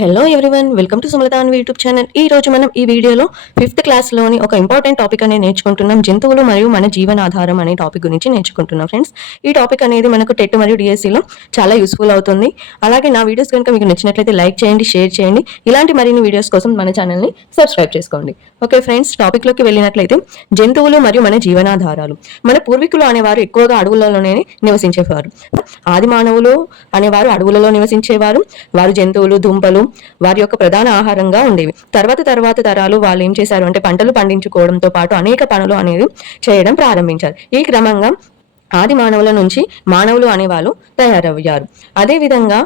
Hello everyone, welcome to Sumalatha Anvi YouTube channel. ఈ రోజు మనం ఈ వీడియోలో 5th క్లాస్లోని ఒక ఇంపార్టెంట్ టాపిక్ అనేది నేర్చుకుంటున్నాం. జంతువులు మరియు మన జీవనాధారం అనే టాపిక్ గురించి నేర్చుకుంటున్నాం ఫ్రెండ్స్. ఈ టాపిక్ అనేది మనకు టెట్ మరియు డిఎస్సిలో చాలా యూస్ఫుల్ అవుతుంది. అలాగే నా వీడియోస్ కనుక మీకు నచ్చినట్లయితే లైక్ చేయండి, షేర్ చేయండి. ఇలాంటి మరిన్ని వీడియోస్ కోసం మన ఛానల్ని సబ్స్క్రైబ్ చేసుకోండి. ఓకే ఫ్రెండ్స్, టాపిక్లోకి వెళ్ళినట్లయితే జంతువులు మరియు మన జీవనాధారాలు. మన పూర్వీకులు అనేవారు ఎక్కువగా అడవులలోనే నివసించేవారు. ఆది మానవులు అనేవారు అడవులలో నివసించేవారు. వారు జంతువులు, దుంపలు వారి యొక్క ప్రధాన ఆహారంగా ఉండేవి. తర్వాత తరాలు వాళ్ళు ఏం చేశారు అంటే పంటలు పండించుకోవడంతో పాటు అనేక పనులు అనేది చేయడం ప్రారంభించారు. ఈ క్రమంగా ఆది మానవుల నుంచి మానవులు అనేవాళ్ళు తయారయ్యారు. అదేవిధంగా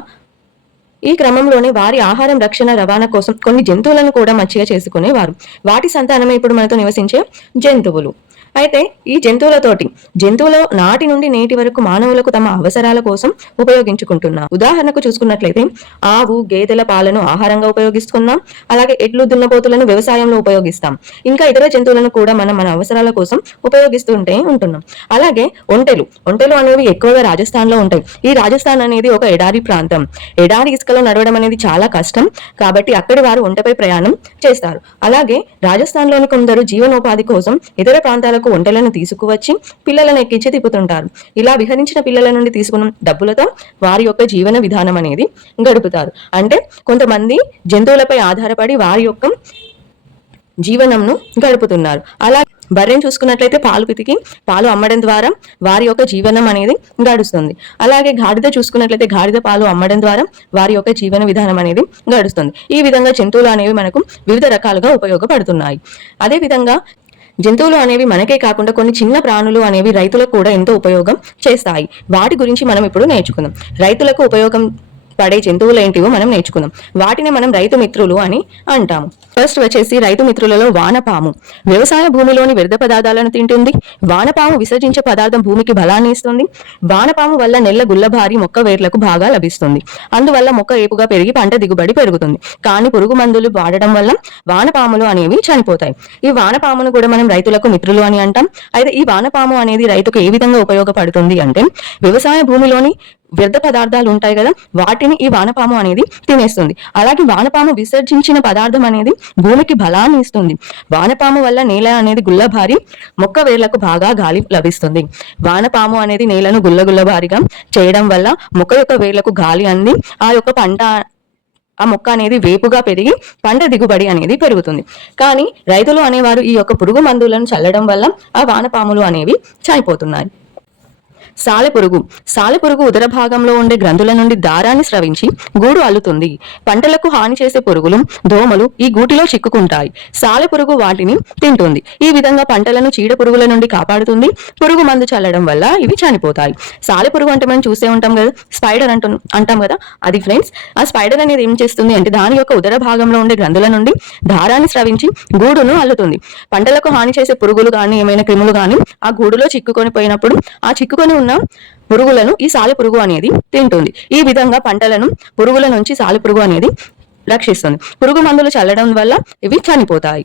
ఈ క్రమంలోనే వారి ఆహారం, రక్షణ, రవాణా కోసం కొన్ని జంతువులను కూడా మచ్చిక చేసుకునేవారు. వాటి సంతానమే ఇప్పుడు మనతో నివసించే జంతువులు. అయితే ఈ జంతువుల నాటి నుండి నేటి వరకు మానవులకు తమ అవసరాల కోసం ఉపయోగించుకుంటున్నాం. ఉదాహరణకు చూసుకున్నట్లయితే ఆవు, గేదెల పాలను ఆహారంగా ఉపయోగిస్తున్నాం. అలాగే ఎడ్లు, దున్నపోతులను వ్యవసాయంలో ఉపయోగిస్తాం. ఇంకా ఇతర జంతువులను కూడా మనం మన అవసరాల కోసం ఉపయోగిస్తుంటే ఉంటున్నాం. అలాగే ఒంటెలు అనేవి ఎక్కువగా రాజస్థాన్ లో ఉంటాయి. ఈ రాజస్థాన్ అనేది ఒక ఎడారి ప్రాంతం. ఎడారి ఇసుకలో నడవడం అనేది చాలా కష్టం. కాబట్టి అక్కడి వారు ఒంటెపై ప్రయాణం చేస్తారు. అలాగే రాజస్థాన్ లోని కొందరు జీవనోపాధి కోసం ఇతర ప్రాంతాలకు ఒంటెలను తీసుకువచ్చి పిల్లలను ఎక్కించి తిప్పుతుంటారు. ఇలా విహరించిన పిల్లల నుండి తీసుకున్న డబ్బులతో వారి యొక్క జీవన విధానం అనేది గడుపుతారు. అంటే కొంతమంది జంతువులపై ఆధారపడి వారి యొక్క జీవనంను గడుపుతున్నారు. అలా బర్రెని చూసుకున్నట్లయితే పాలు పితికి పాలు అమ్మడం ద్వారా వారి యొక్క జీవనం అనేది గడుస్తుంది. అలాగే గాడిద చూసుకున్నట్లయితే గాడిద పాలు అమ్మడం ద్వారా వారి యొక్క జీవన విధానం అనేది గడుస్తుంది. ఈ విధంగా జంతువులు అనేవి మనకు వివిధ రకాలుగా ఉపయోగపడుతున్నాయి. అదేవిధంగా జంతువులు అనేవి మనకే కాకుండా కొన్ని చిన్న ప్రాణులు అనేవి రైతులకు కూడా ఎంతో ఉపయోగం చేస్తాయి. వాటి గురించి మనం ఇప్పుడు నేర్చుకుందాం. రైతులకు ఉపయోగం పడే జంతువులు ఏంటివో మనం నేర్చుకుందాం. వాటిని మనం రైతు మిత్రులు అని అంటాము. ఫస్ట్ వచ్చేసి రైతు మిత్రులలో వానపాము. వ్యవసాయ భూమిలోని వ్యర్థ పదార్థాలను తింటుంది. వానపాము విసర్జించే పదార్థం భూమికి బలాన్ని ఇస్తుంది. వానపాము వల్ల నెల్ల గుల్లబారి మొక్క వేర్లకు బాగా లభిస్తుంది. అందువల్ల మొక్క ఏపుగా పెరిగి పంట దిగుబడి పెరుగుతుంది. కానీ పురుగు మందులు వాడడం వల్ల వానపాములు అనేవి చనిపోతాయి. ఈ వానపామును కూడా మనం రైతులకు మిత్రులు అని అంటాం. అయితే ఈ వానపాము అనేది రైతుకు ఏ విధంగా ఉపయోగపడుతుంది అంటే వ్యవసాయ భూమిలోని వ్యర్థ పదార్థాలు ఉంటాయి కదా, వాటిని ఈ వానపాము అనేది తినేస్తుంది. అలాగే వానపాము విసర్జించిన పదార్థం అనేది భూమికి బలాన్ని ఇస్తుంది. వానపాము వల్ల నేల అనేది గుల్లబారి మొక్క వేర్లకు బాగా గాలి లభిస్తుంది. వానపాము అనేది నేలను గుల్లబారిగా చేయడం వల్ల మొక్క యొక్క వేర్లకు గాలి అంది ఆ మొక్క అనేది వేపుగా పెరిగి పంట దిగుబడి అనేది పెరుగుతుంది. కానీ రైతులు అనేవారు ఈ యొక్క పురుగు మందులను చల్లడం వల్ల ఆ వానపాములు అనేవి చనిపోతున్నాయి. సాలెపురుగు ఉదర భాగంలో ఉండే గ్రంథుల నుండి దారాన్ని స్రవించి గూడు అల్లుతుంది. పంటలకు హాని చేసే పురుగులు, దోమలు ఈ గూటిలో చిక్కుకుంటాయి. సాలెపురుగు వాటిని తింటుంది. ఈ విధంగా పంటలను చీడ పురుగుల నుండి కాపాడుతుంది. పురుగు మందు చల్లడం వల్ల ఇవి చనిపోతాయి. సాలెపురుగు అంటే మనం చూసే ఉంటాం కదా, స్పైడర్ అంటాం కదా, అది ఫ్రెండ్స్. ఆ స్పైడర్ అనేది ఏం చేస్తుంది అంటే దాని యొక్క ఉదర భాగంలో ఉండే గ్రంథుల నుండి దారాన్ని స్రవించి గూడును అల్లుతుంది. పంటలకు హాని చేసే పురుగులు కానీ ఏమైనా క్రిములు కానీ ఆ గూడులో చిక్కుకొని పోయినప్పుడు ఆ చిక్కుకొని ఉన్న పురుగులను ఈ సాలెపురుగు అనేది తింటుంది. ఈ విధంగా పంటలను పురుగుల నుంచి సాలెపురుగు అనేది రక్షిస్తుంది. పురుగు మందులు చల్లడం వల్ల ఇవి చనిపోతాయి.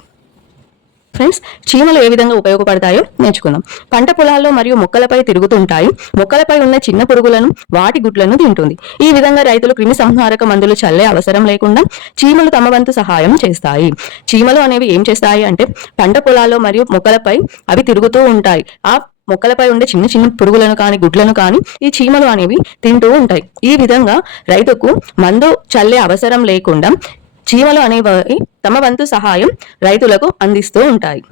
ఫ్రెండ్స్, చీమలు ఏ విధంగా ఉపయోగపడతాయో నేర్చుకుందాం. పంట పొలాల్లో మరియు మొక్కలపై తిరుగుతుంటాయి. మొక్కలపై ఉన్న చిన్న పురుగులను, వాటి గుడ్లను తింటుంది. ఈ విధంగా రైతులు క్రిమి సంహారక మందులు చల్లే అవసరం లేకుండా చీమలు తమ వంతు సహాయం చేస్తాయి. చీమలు అనేవి ఏం చేస్తాయి అంటే పంట పొలాల్లో మరియు మొక్కలపై అవి తిరుగుతూ ఉంటాయి. ఆ మొక్కలపై ఉండే చిన్న చిన్న పురుగులను కానీ గుడ్లను కానీ ఈ చీమలు అనేవి తింటూ ఉంటాయి. ఈ విధంగా రైతుకు మందు చల్లే అవసరం లేకుండా చీమలు అనేవి తమ వంతు సహాయం రైతులకు అందిస్తూ ఉంటాయి.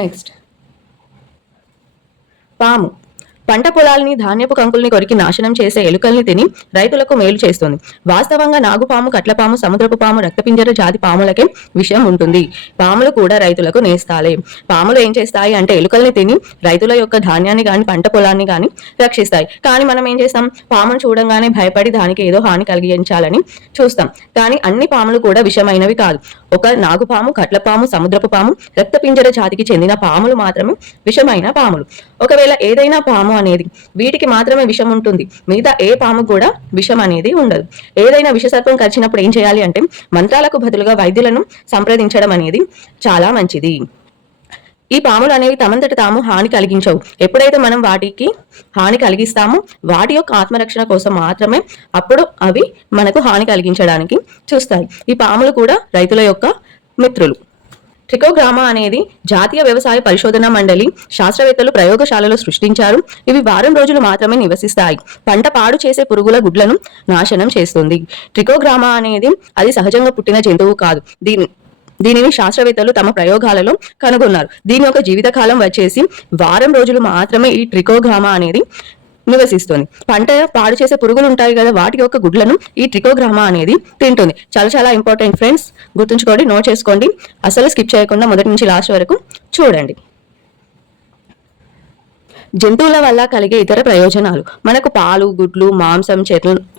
నెక్స్ట్, పాము. పంట పొలాలని, ధాన్యపు కంకుల్ని కొరికి నాశనం చేసే ఎలుకల్ని తిని రైతులకు మేలు చేస్తుంది. వాస్తవంగా నాగుపాము, కట్లపాము, సముద్రపు పాము, రక్తపింజర జాతి పాములకే విషయం ఉంటుంది. పాములు కూడా రైతులకు నేస్తాలే. పాములు ఏం చేస్తాయి అంటే ఎలుకల్ని తిని రైతుల యొక్క ధాన్యాన్ని కానీ పంట పొలాన్ని కానీ రక్షిస్తాయి. కానీ మనం ఏం చేస్తాం, పామును చూడంగానే భయపడి దానికి ఏదో హాని కలిగించాలని చూస్తాం. కానీ అన్ని పాములు కూడా విషమైనవి కాదు. ఒక నాగుపాము, కట్లపాము, సముద్రపు పాము, రక్తపింజర జాతికి చెందిన పాములు మాత్రమే విషమైన పాములు. ఒకవేళ ఏదైనా పాము అనేది వీటికి మాత్రమే విషం ఉంటుంది. మిగతా ఏ పాము కూడా విషం అనేది ఉండదు. ఏదైనా విషసర్పం కరిచినప్పుడు ఏం చేయాలి అంటే మంత్రాలకు బదులుగా వైద్యులను సంప్రదించడం అనేది చాలా మంచిది. ఈ పాములు అనేవి తమంతట తాము హాని కలిగించవు. ఎప్పుడైతే మనం వాటికి హాని కలిగిస్తామో వాటి యొక్క ఆత్మరక్షణ కోసం మాత్రమే అప్పుడు అవి మనకు హాని కలిగించడానికి చూస్తాయి. ఈ పాములు కూడా రైతుల యొక్క మిత్రులు. ట్రికోగ్రామా అనేది జాతీయ వ్యవసాయ పరిశోధన మండలి శాస్త్రవేత్తలు ప్రయోగశాలలో సృష్టించారు. ఇవి వారం రోజులు మాత్రమే నివసిస్తాయి. పంట పాడు చేసే పురుగుల గుడ్లను నాశనం చేస్తుంది. ట్రికోగ్రామా అనేది అది సహజంగా పుట్టిన జంతువు కాదు. దీనిని శాస్త్రవేత్తలు తమ ప్రయోగాలలో కనుగొన్నారు. దీని యొక్క జీవితకాలం వచ్చేసి వారం రోజులు మాత్రమే ఈ ట్రికోగ్రామా అనేది నివసిస్తుంది. పంట పాడు చేసే పురుగులు ఉంటాయి కదా, వాటి యొక్క గుడ్లను ఈ ట్రికోగ్రామా అనేది తింటుంది. చాలా చాలా ఇంపార్టెంట్ ఫ్రెండ్స్, గుర్తుంచుకోండి, నోట్ చేసుకోండి. అసలు స్కిప్ చేయకుండా మొదటి నుంచి లాస్ట్ వరకు చూడండి. జంతువుల వల్ల కలిగే ఇతర ప్రయోజనాలు. మనకు పాలు, గుడ్లు, మాంసం,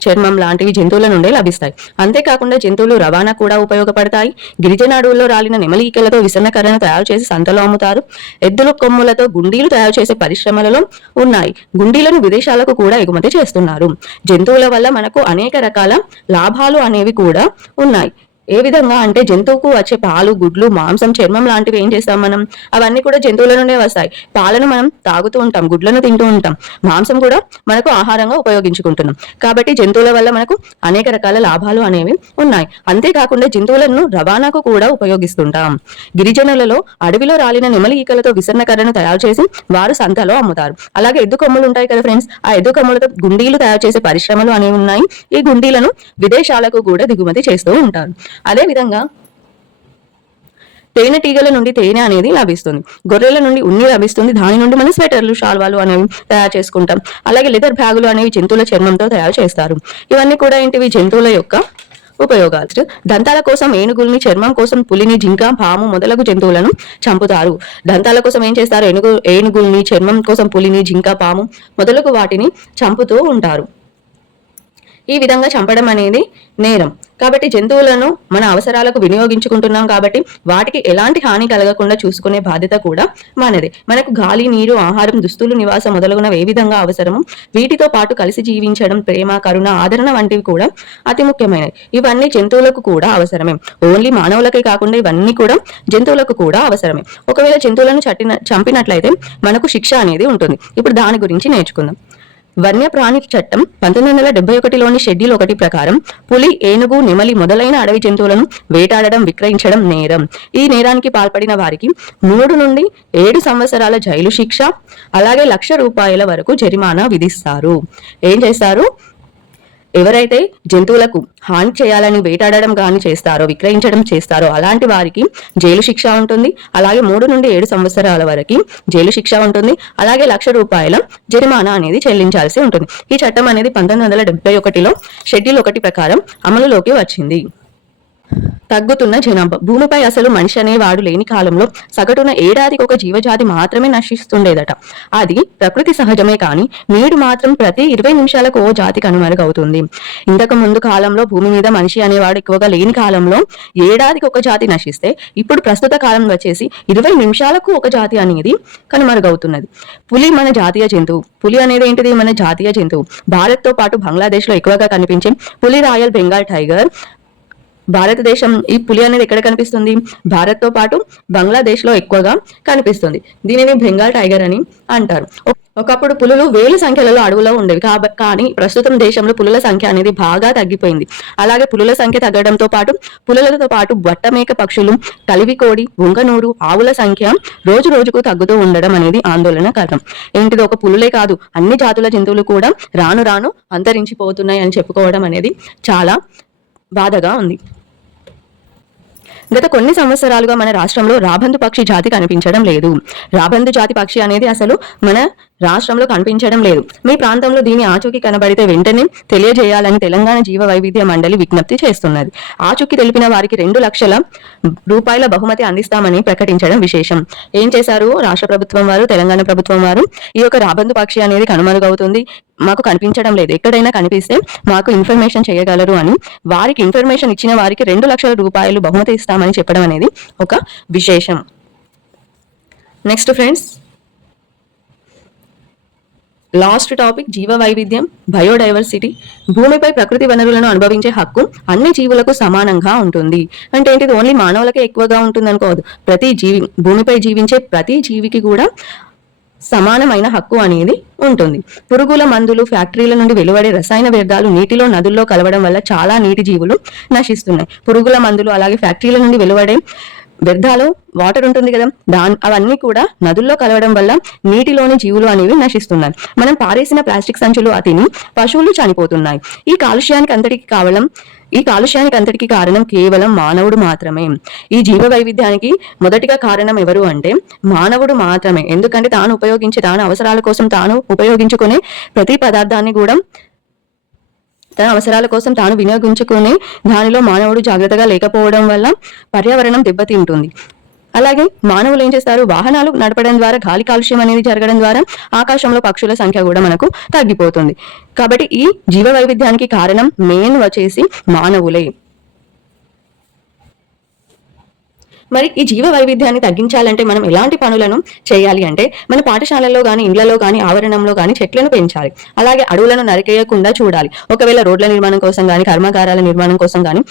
చర్మం లాంటివి జంతువుల నుండే లభిస్తాయి. అంతేకాకుండా జంతువులు రవాణా కూడా ఉపయోగపడతాయి. గిరిజన అడవుల్లో రాలిన నెమలి ఈకలతో విసన్నకర్రను తయారు చేసి సంతలో అమ్ముతారు. ఎద్దుల కొమ్ములతో గుండీలు తయారు చేసే పరిశ్రమలలో ఉన్నాయి. గుండీలను విదేశాలకు కూడా ఎగుమతి చేస్తున్నారు. జంతువుల వల్ల మనకు అనేక రకాల లాభాలు అనేవి కూడా ఉన్నాయి. ఏ విధంగా అంటే జంతువుకు వచ్చే పాలు, గుడ్లు, మాంసం, చర్మం లాంటివి ఏం చేస్తాం మనం, అవన్నీ కూడా జంతువుల నుండే వస్తాయి. పాలను మనం తాగుతూ ఉంటాం, గుడ్లను తింటూ ఉంటాం, మాంసం కూడా మనకు ఆహారంగా ఉపయోగించుకుంటున్నాం. కాబట్టి జంతువుల వల్ల మనకు అనేక రకాల లాభాలు అనేవి ఉన్నాయి. అంతేకాకుండా జంతువులను రవాణాకు కూడా ఉపయోగిస్తుంటాం. గిరిజనులలో అడవిలో రాలిన నెమలి ఈకలతో విసన్నకర్రను తయారు చేసి వారు సంతలో అమ్ముతారు. అలాగే ఎద్దు కొమ్ములు ఉంటాయి కదా ఫ్రెండ్స్, ఆ ఎద్దు కొమ్ములతో గుండీలు తయారు చేసే పరిశ్రమలు అనేవి ఉన్నాయి. ఈ గుండీలను విదేశాలకు కూడా దిగుమతి చేస్తూ ఉంటారు. అదే విధంగా తేనెటీగల నుండి తేనె అనేది లభిస్తుంది. గొర్రెల నుండి ఉన్ని లభిస్తుంది. దాని నుండి మనం స్వెటర్లు, షాల్వాలు అనేవి తయారు చేసుకుంటాం. అలాగే లెదర్ బ్యాగులు అనేవి జంతువుల చర్మంతో తయారు చేస్తారు. ఇవన్నీ కూడా ఏంటివి, జంతువుల యొక్క ఉపయోగాలు. దంతాల కోసం ఏనుగుల్ని, చర్మం కోసం పులిని, జింక, పాము మొదలగు జంతువులను చంపుతారు. దంతాల కోసం ఏం చేస్తారు, ఏనుగుల్ని, చర్మం కోసం పులిని, జింక, పాము మొదలగు వాటిని చంపుతూ ఉంటారు. ఈ విధంగా చంపడం అనేది నేరం. కాబట్టి జంతువులను మన అవసరాలకు వినియోగించుకుంటున్నాం కాబట్టి వాటికి ఎలాంటి హాని కలగకుండా చూసుకునే బాధ్యత కూడా మనదే. మనకు గాలి, నీరు, ఆహారం, దుస్తులు, నివాసం మొదలగునవి ఏ విధంగా అవసరమో వీటితో పాటు కలిసి జీవించడం, ప్రేమ, కరుణ, ఆదరణ వంటివి కూడా అతి ముఖ్యమైనవి. ఇవన్నీ జంతువులకు కూడా అవసరమే. ఓన్లీ మానవులకే కాకుండా ఇవన్నీ కూడా జంతువులకు కూడా అవసరమే. ఒకవేళ జంతువులను చంపినట్లయితే మనకు శిక్ష అనేది ఉంటుంది. ఇప్పుడు దాని గురించి నేర్చుకుందాం. వన్యప్రాణి చట్టం 1971లోని షెడ్యూల్ 1 ప్రకారం పులి, ఏనుగు, నెమలి మొదలైన అడవి జంతువులను వేటాడడం, విక్రయించడం నేరం. ఈ నేరానికి పాల్పడిన వారికి 3 నుండి 7 సంవత్సరాల జైలు శిక్ష, అలాగే ₹1,00,000 వరకు జరిమానా విధిస్తారు. ఏం చేస్తారు, ఎవరైతే జంతువులకు హాని చేయాలని వేటాడడం కానీ చేస్తారో, విక్రయించడం చేస్తారో అలాంటి వారికి జైలు శిక్ష ఉంటుంది. అలాగే 3 నుండి 7 సంవత్సరాల వరకు జైలు శిక్ష ఉంటుంది. అలాగే ₹1,00,000 జరిమానా అనేది చెల్లించాల్సి ఉంటుంది. ఈ చట్టం అనేది 1971లో షెడ్యూల్ 1 ప్రకారం అమలులోకి వచ్చింది. తగ్గుతున్న జనాభా. భూమిపై అసలు మనిషి అనేవాడు లేని కాలంలో సగటున ఏడాదికి ఒక జీవజాతి మాత్రమే నశిస్తుండేదట. అది ప్రకృతి సహజమే, కానీ నేడు మాత్రం ప్రతి 20 నిమిషాలకు ఓ జాతి కనుమరుగవుతుంది. ఇంతకు ముందు కాలంలో భూమి మీద మనిషి అనేవాడు ఎక్కువగా లేని కాలంలో ఏడాదికి ఒక జాతి నశిస్తే ఇప్పుడు ప్రస్తుత కాలం వచ్చేసి 20 నిమిషాలకు ఒక జాతి అనేది కనుమరుగవుతున్నది. పులి మన జాతీయ జంతువు. పులి అనేది ఏంటిది, మన జాతీయ జంతువు. భారత్ తో పాటు బంగ్లాదేశ్ లో ఎక్కువగా కనిపించే పులి రాయల్ బెంగాల్ టైగర్. భారతదేశం ఈ పులి అనేది ఎక్కడ కనిపిస్తుంది, భారత్ తో పాటు బంగ్లాదేశ్ లో ఎక్కువగా కనిపిస్తుంది. దీనిని బెంగాల్ టైగర్ అని అంటారు. ఒకప్పుడు పులులు వేల సంఖ్యలలో అడవులో ఉండేవి, కానీ ప్రస్తుతం దేశంలో పులుల సంఖ్య అనేది బాగా తగ్గిపోయింది. అలాగే పులుల సంఖ్య తగ్గడంతో పాటు పులులతో పాటు బట్టమేక పక్షులు, కలివికోడి, ఉంగనూరు, ఆవుల సంఖ్య రోజు రోజుకు తగ్గుతూ ఉండడం అనేది ఆందోళనకరం. ఏంటిది, ఒక పులులే కాదు అన్ని జాతుల జంతువులు కూడా రాను రాను అంతరించిపోతున్నాయి అని చెప్పుకోవడం అనేది చాలా బాధగా ఉంది. గత కొన్ని సంవత్సరాలుగా మన రాష్ట్రంలో రాబందు పక్షి జాతి కనిపించడం లేదు. రాబందు జాతి పక్షి అనేది అసలు మన రాష్ట్రంలో కనిపించడం లేదు. మీ ప్రాంతంలో దీని ఆచూకీ కనబడితే వెంటనే తెలియజేయాలని తెలంగాణ జీవ వైవిధ్య మండలి విజ్ఞప్తి చేస్తున్నది. ఆచూకీ తెలిపిన వారికి ₹2,00,000 బహుమతి అందిస్తామని ప్రకటించడం విశేషం. ఏం చేశారు రాష్ట్ర ప్రభుత్వం వారు, తెలంగాణ ప్రభుత్వం వారు, ఈ యొక్క రాబందు పక్షి అనేది కనుమరుగవుతుంది, మాకు కనిపించడం లేదు, ఎక్కడైనా కనిపిస్తే మాకు ఇన్ఫర్మేషన్ చేయగలరు అని వారికి ఇన్ఫర్మేషన్ ఇచ్చిన వారికి ₹2,00,000 బహుమతి ఇస్తామని చెప్పడం అనేది ఒక విశేషం. నెక్స్ట్ ఫ్రెండ్స్, లాస్ట్ టాపిక్ జీవ వైవిధ్యం, బయోడైవర్సిటీ. భూమిపై ప్రకృతి వనరులను అనుభవించే హక్కు అన్ని జీవులకు సమానంగా ఉంటుంది. అంటే ఏంటిది, ఓన్లీ మానవులకే ఎక్కువగా ఉంటుంది అనుకోవద్దు. ప్రతి జీవి, భూమిపై జీవించే ప్రతి జీవికి కూడా సమానమైన హక్కు అనేది ఉంటుంది. పురుగుల మందులు, ఫ్యాక్టరీల నుండి వెలువడే రసాయన వ్యర్థాలు నీటిలో, నదుల్లో కలవడం వల్ల చాలా నీటి జీవులు నశిస్తున్నాయి. పురుగుల మందులు అలాగే ఫ్యాక్టరీల నుండి వెలువడే వ్యర్థాలు, వాటర్ ఉంటుంది కదా, అవన్నీ కూడా నదుల్లో కలవడం వల్ల నీటిలోని జీవులు అనేవి నశిస్తున్నాయి. మనం పారేసిన ప్లాస్టిక్ సంచులు తిని పశువులు చనిపోతున్నాయి. ఈ కాలుష్యానికి అంతటికి కారణం కేవలం మానవుడు మాత్రమే. ఈ జీవ వైవిధ్యానికి మొదటిగా కారణం ఎవరు అంటే మానవుడు మాత్రమే. ఎందుకంటే తన అవసరాల కోసం తాను ఉపయోగించుకునే ప్రతి పదార్థాన్ని కూడా తన అవసరాల కోసం తాను వినియోగించుకునే దానిలో మానవుడు జాగ్రత్తగా లేకపోవడం వల్ల పర్యావరణం దెబ్బతింటుంది. అలాగే మానవులు ఏం చేస్తారు, వాహనాలు నడపడం ద్వారా గాలి కాలుష్యం అనేది జరగడం ద్వారా ఆకాశంలో పక్షుల సంఖ్య కూడా మనకు తగ్గిపోతుంది. కాబట్టి ఈ జీవ వైవిధ్యానికి కారణం మెయిన్ వచ్చేసి మానవులే. మరి ఈ జీవ వైవిధ్యాన్ని తగ్గించాలంటే మనం ఎలాంటి పనులను చేయాలి అంటే మన పాఠశాలల్లో కానీ, ఇండ్లలో కానీ, ఆవరణంలో కానీ చెట్లను పెంచాలి. అలాగే అడవులను నరికేయకుండా చూడాలి. ఒకవేళ రోడ్ల నిర్మాణం కోసం కానీ, కర్మాగారాల నిర్మాణం కోసం కానీ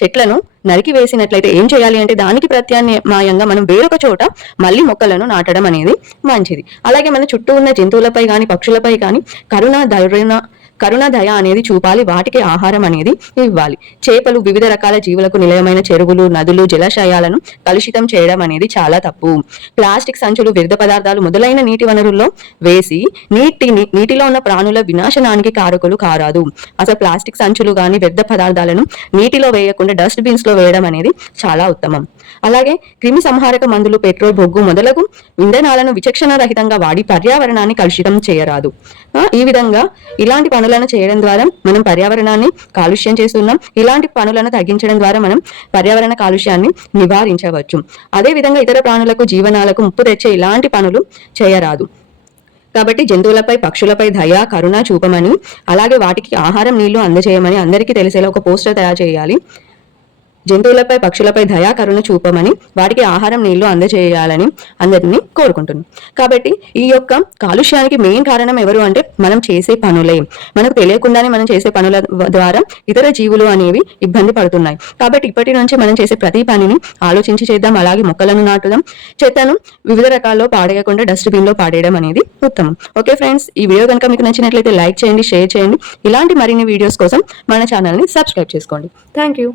చెట్లను నరికి వేసినట్లయితే ఏం చేయాలి అంటే దానికి ప్రత్యామ్నాయంగా మనం వేరొక చోట మళ్ళీ మొక్కలను నాటడం అనేది మంచిది. అలాగే మన చుట్టూ ఉన్న జంతువులపై కానీ, పక్షులపై కానీ కరుణ దయ అనేది చూపాలి. వాటికి ఆహారం అనేది ఇవ్వాలి. చేపలు, వివిధ రకాల జీవులకు నిలయమైన చెరువులు, నదులు, జలాశయాలను కలుషితం చేయడం అనేది చాలా తప్పు. ప్లాస్టిక్ సంచులు, వ్యర్థ పదార్థాలు మొదలైన నీటి వనరుల్లో వేసి నీటిలో ఉన్న ప్రాణుల వినాశనానికి కారకులు కారాదు. అసలు ప్లాస్టిక్ సంచులు కానీ వ్యర్థ పదార్థాలను నీటిలో వేయకుండా డస్ట్ బిన్స్ లో వేయడం అనేది చాలా ఉత్తమం. అలాగే క్రిమి సంహారక మందులు, పెట్రోల్, బొగ్గు మొదలగు ఇంధనాలను విచక్షణ రహితంగా వాడి పర్యావరణాన్ని కలుషితం చేయరాదు. ఈ విధంగా ఇలాంటి పనులను చేయడం ద్వారా మనం పర్యావరణాన్ని కాలుష్యం చేస్తున్నాం. ఇలాంటి పనులను తగ్గించడం ద్వారా మనం పర్యావరణ కాలుష్యాన్ని నివారించవచ్చు. అదే విధంగా ఇతర ప్రాణులకు, జీవనాలకు ముప్పు తెచ్చే ఇలాంటి పనులు చేయరాదు. కాబట్టి జంతువులపై, పక్షులపై దయ, కరుణ చూపమని, అలాగే వాటికి ఆహారం, నీళ్లు అందజేయమని అందరికీ తెలిసేలా ఒక పోస్టర్ తయారు చేయాలి. జంతువులపై, పక్షులపై దయా, కరుణ చూపమని, వాటికి ఆహారం, నీళ్లు అందజేయాలని అందరినీ కోరుకుంటున్నాం. కాబట్టి ఈ యొక్క కాలుష్యానికి మెయిన్ కారణం ఎవరు అంటే మనం చేసే పనులే. మనకు తెలియకుండానే మనం చేసే పనుల ద్వారా ఇతర జీవులు అనేవి ఇబ్బంది పడుతున్నాయి. కాబట్టి ఇప్పటి నుంచి మనం చేసే ప్రతి పనిని ఆలోచించి చేద్దాం. అలాగే మొక్కలను నాటుదాం. చెత్తను వివిధ రకాల్లో పాడేయకుండా డస్ట్బిన్ లో పాడేయడం అనేది ఉత్తమం. ఓకే ఫ్రెండ్స్, ఈ వీడియో కనుక మీకు నచ్చినట్లయితే లైక్ చేయండి, షేర్ చేయండి. ఇలాంటి మరిన్ని వీడియోస్ కోసం మన ఛానల్ని సబ్స్క్రైబ్ చేసుకోండి. Thank you.